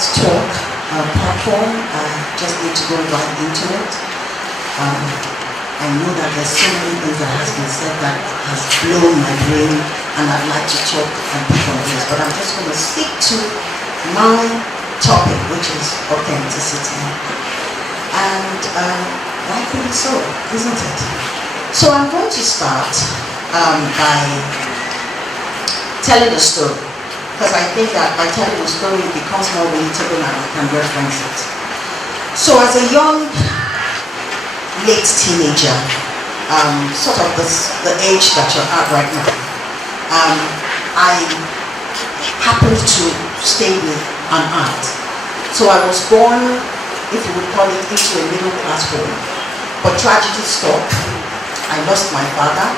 TEDx talk platform. I just need to go right into it. I know that there's so many things that has been said that has blown my brain, and I'd like to talk and put on this, but I'm just going to stick to my topic, which is authenticity. And rightfully so, isn't it? So I'm going to start by telling a story, because I think that by telling a story it becomes more relatable and I can reference it. So as a young, late teenager, sort of the age that you're at right now, I happened to stay with an aunt. So I was born, if you would call it, into a middle class home. But tragedy struck. I lost my father,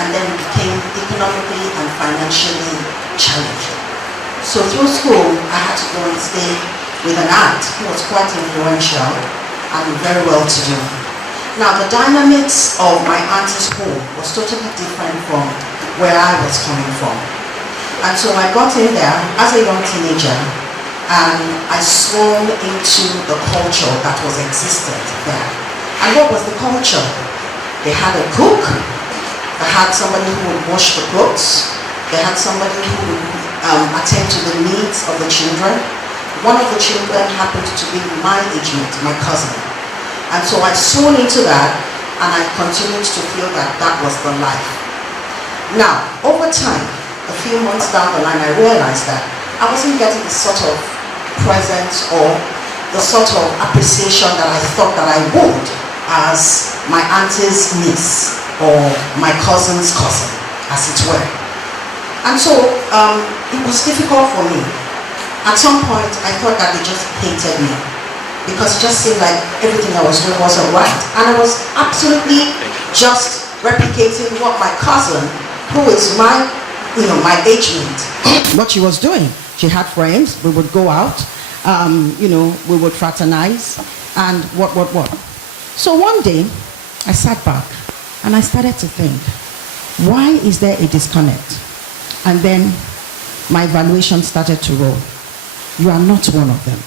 and then became economically and financially challenged. So through school, I had to go and stay with an aunt who was quite influential and very well to do. Now the dynamics of my aunt's home was totally different from where I was coming from. And so I got in there as a young teenager, and I swung into the culture that was existent there. And what was the culture? They had a cook, they had somebody who would wash the clothes, they had somebody who would attend to the needs of the children. One of the children happened to be my age mate, my cousin. And so I swung into that, and I continued to feel that that was the life. Now, over time, a few months down the line, I realized that I wasn't getting the sort of presence or the sort of appreciation that I thought that I would as my auntie's niece or my cousin's cousin, as it were. And so it was difficult for me. At some point, I thought that they just hated me, because it just seemed like everything I was doing wasn't right. And I was absolutely just replicating what my cousin, who is my age mate, what she was doing. She had friends, we would go out, we would fraternize, and what. So one day, I sat back, and I started to think, why is there a disconnect? And then my evaluation started to roll. You are not one of them.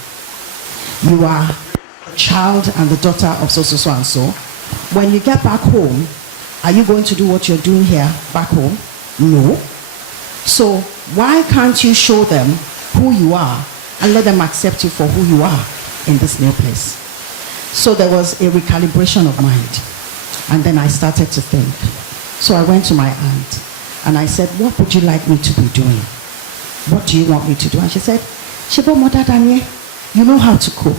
You are a child and the daughter of so and so. When you get back home, are you going to do what you're doing here back home? No. So why can't you show them who you are and let them accept you for who you are in this new place? So there was a recalibration of mind. And then I started to think. So I went to my aunt and I said, what would you like me to be doing? What do you want me to do? And she said, Shibo Mother Danye, you know how to cook.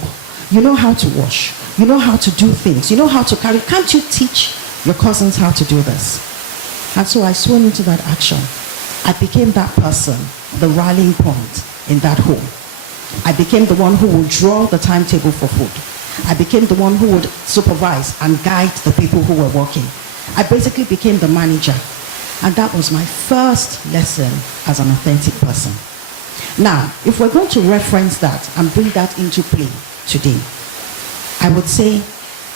You know how to wash. You know how to do things. You know how to carry. Can't you teach your cousins how to do this? And so I swung into that action. I became that person, the rallying point in that home. I became the one who would draw the timetable for food. I became the one who would supervise and guide the people who were working. I basically became the manager. And that was my first lesson as an authentic person. Now, if we're going to reference that and bring that into play today, I would say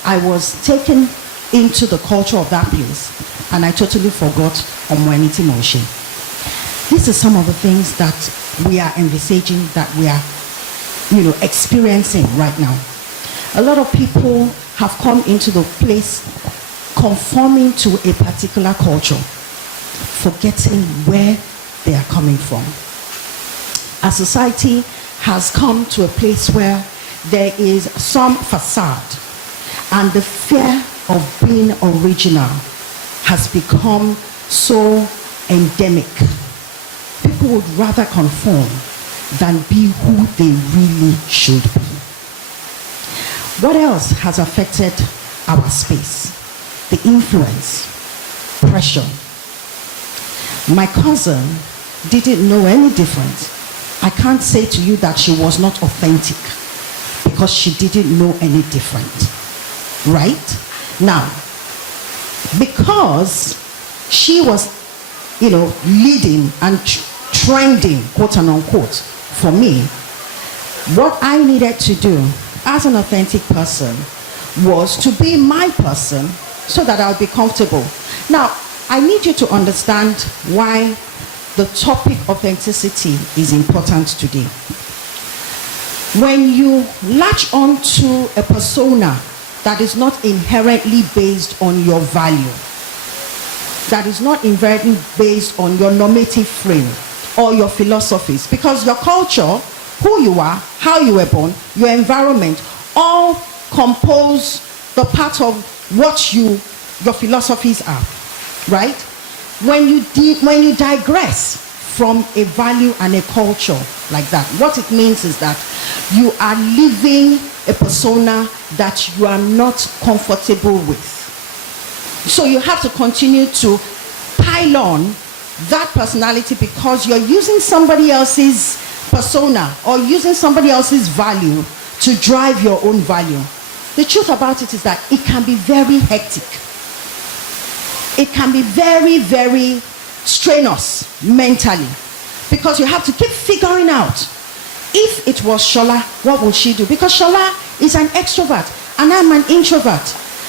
I was taken into the culture of that place, and I totally forgot Omwaniti Moshe. These are some of the things that we are envisaging, that we are, experiencing right now. A lot of people have come into the place conforming to a particular culture, forgetting where they are coming from. Our society has come to a place where there is some facade, and the fear of being original has become so endemic. People would rather conform than be who they really should be. What else has affected our space? The influence, pressure. My cousin didn't know any different. I can't say to you that she was not authentic, because she didn't know any different. Right? Now, because she was, leading and trending, quote and unquote, for me, what I needed to do as an authentic person was to be my person so that I'll be comfortable. Now, I need you to understand why the topic authenticity is important today. When you latch on to a persona that is not inherently based on your value, that is not inherently based on your normative frame or your philosophies, because your culture, who you are, how you were born, your environment, all compose the part of what your philosophies are, right? When you digress from a value and a culture like that, what it means is that you are living a persona that you are not comfortable with. So you have to continue to pile on that personality because you're using somebody else's persona or using somebody else's value to drive your own value. The truth about it is that it can be very hectic. It can be very, very strenuous mentally because you have to keep figuring out, if it was Shola, what would she do? Because Shola is an extrovert and I'm an introvert.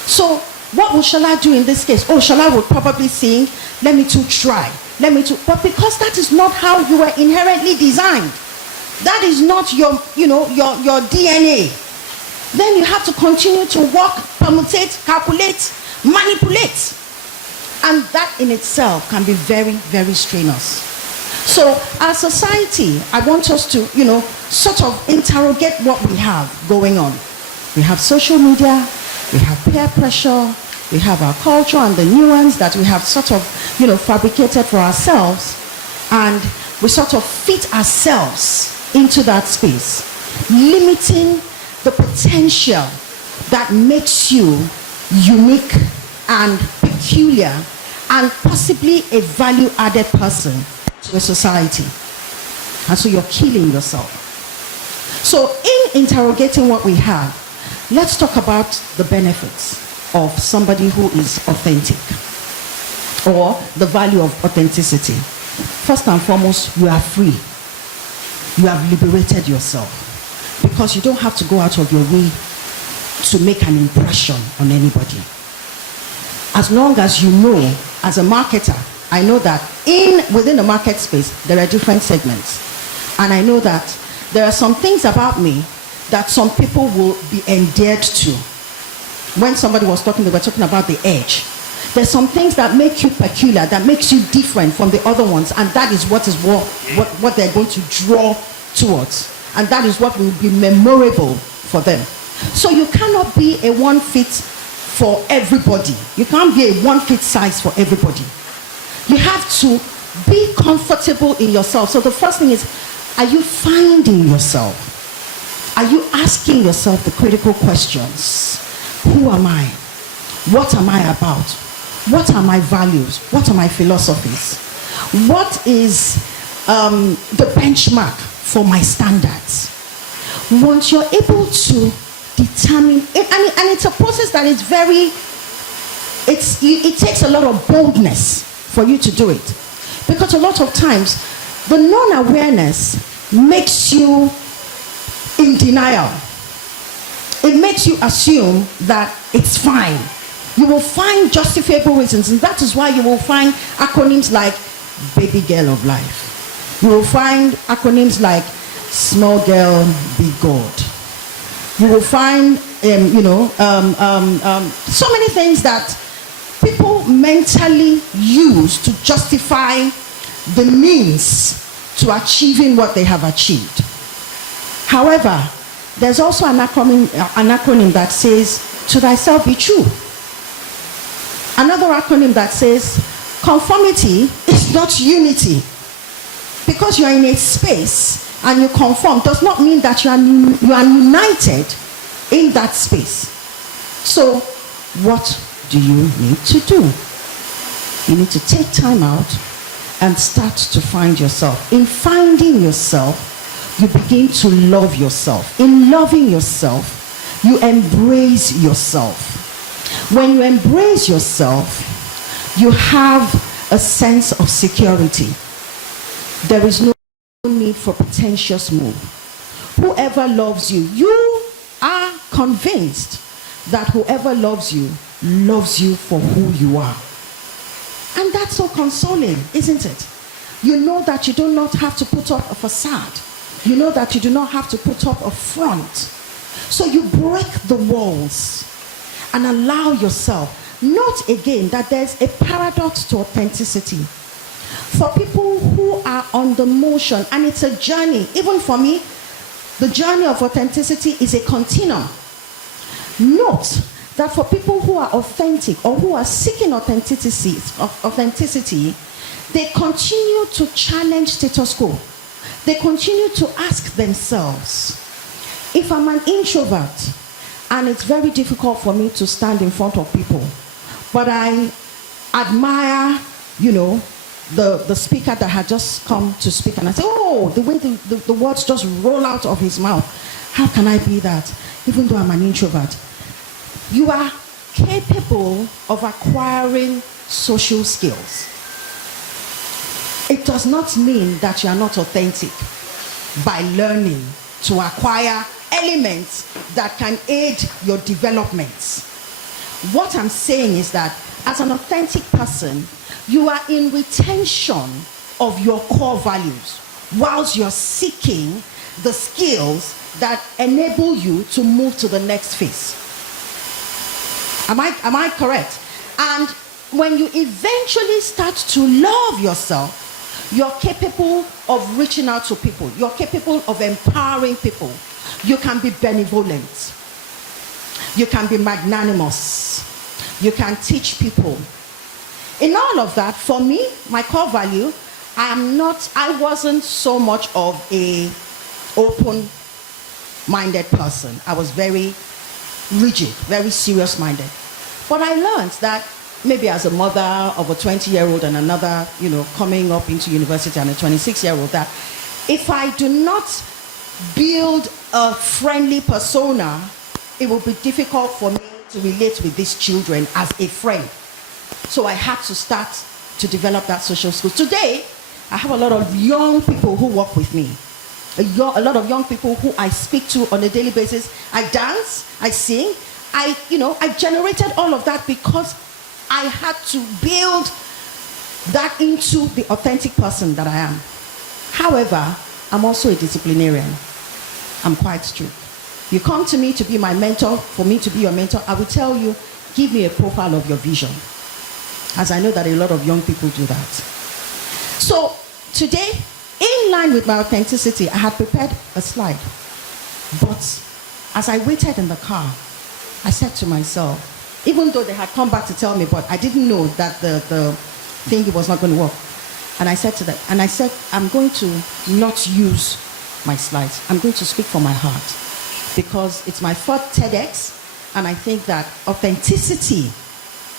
So what would Shola do in this case? Oh, Shola would probably sing, let me too try, let me too. But because that is not how you were inherently designed, that is not your DNA, then you have to continue to work, permutate, calculate, manipulate. And that in itself can be very, very strenuous. So as society, I want us to, sort of interrogate what we have going on. We have social media, we have peer pressure, we have our culture and the nuance that we have sort of, fabricated for ourselves, and we sort of fit ourselves into that space, limiting the potential that makes you unique and peculiar and possibly a value-added person to a society. And so you're killing yourself. So in interrogating what we have, let's talk about the benefits of somebody who is authentic, or the value of authenticity. First and foremost, you are free. You have liberated yourself because you don't have to go out of your way to make an impression on anybody. As long as you know, as a marketer, I know that within the market space, there are different segments. And I know that there are some things about me that some people will be endeared to. When somebody was talking, they were talking about the edge. There's some things that make you peculiar, that makes you different from the other ones, and that is what they're going to draw towards. And that is what will be memorable for them. So you cannot be a one fit for everybody. You can't be a one fit size for everybody. You have to be comfortable in yourself. So the first thing is, are you finding yourself? Are you asking yourself the critical questions? Who am I? What am I about? What are my values? What are my philosophies? What is the benchmark for my standards? Once you're able to determine it, and it's a process that is it takes a lot of boldness for you to do it, because a lot of times the non-awareness makes you in denial. It makes you assume that it's fine. You will find justifiable reasons, and that is why you will find acronyms like baby girl of life. You will find acronyms like small girl, big God. You will find, so many things that people mentally use to justify the means to achieving what they have achieved. However, there's also an acronym that says, to thyself be true. Another acronym that says, conformity is not unity. Because you are in a space and you conform does not mean that you are united in that space. So what do you need to do? You need to take time out and start to find yourself. In finding yourself, you begin to love yourself. In loving yourself, you embrace yourself. When you embrace yourself, you have a sense of security. There is no need for pretentious move. Whoever loves you, you are convinced that whoever loves you for who you are. And that's so consoling, isn't it? You know that you do not have to put up a facade. You know that you do not have to put up a front. So you break the walls and allow yourself. Note again that there's a paradox to authenticity. For people who are on the motion, and it's a journey, even for me, the journey of authenticity is a continuum. Note that for people who are authentic or who are seeking authenticity, they continue to challenge status quo. They continue to ask themselves, if I'm an introvert and it's very difficult for me to stand in front of people, but I admire, the speaker that had just come to speak, and I say, oh, the way the words just roll out of his mouth, how can I be that, even though I'm an introvert? You are capable of acquiring social skills. It does not mean that you are not authentic by learning to acquire elements that can aid your development. What I'm saying is that as an authentic person, you are in retention of your core values whilst you're seeking the skills that enable you to move to the next phase. Am I correct? And when you eventually start to love yourself, you're capable of reaching out to people. You're capable of empowering people. You can be benevolent. You can be magnanimous. You can teach people. In all of that, for me, my core value, I wasn't so much of a open-minded person. I was very rigid, very serious-minded. But I learned that maybe as a mother of a 20-year-old and another, coming up into university and a 26-year-old, that if I do not build a friendly persona, it will be difficult for me to relate with these children as a friend. So I had to start to develop that social skills. Today, I have a lot of young people who work with me. A lot of young people who I speak to on a daily basis. I dance, I sing. I generated all of that because I had to build that into the authentic person that I am. However, I'm also a disciplinarian. I'm quite strict. You come to me to be my mentor, for me to be your mentor, I will tell you, give me a profile of your vision. As I know that a lot of young people do that. So today, in line with my authenticity, I had prepared a slide. But as I waited in the car, I said to myself, even though they had come back to tell me, but I didn't know that the thing was not going to work. And I said to them, I'm going to not use my slides. I'm going to speak from my heart. Because it's my first TEDx, and I think that authenticity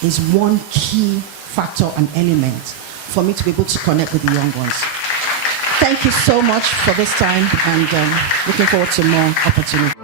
is one key factor and element for me to be able to connect with the young ones. Thank you so much for this time, and looking forward to more opportunities.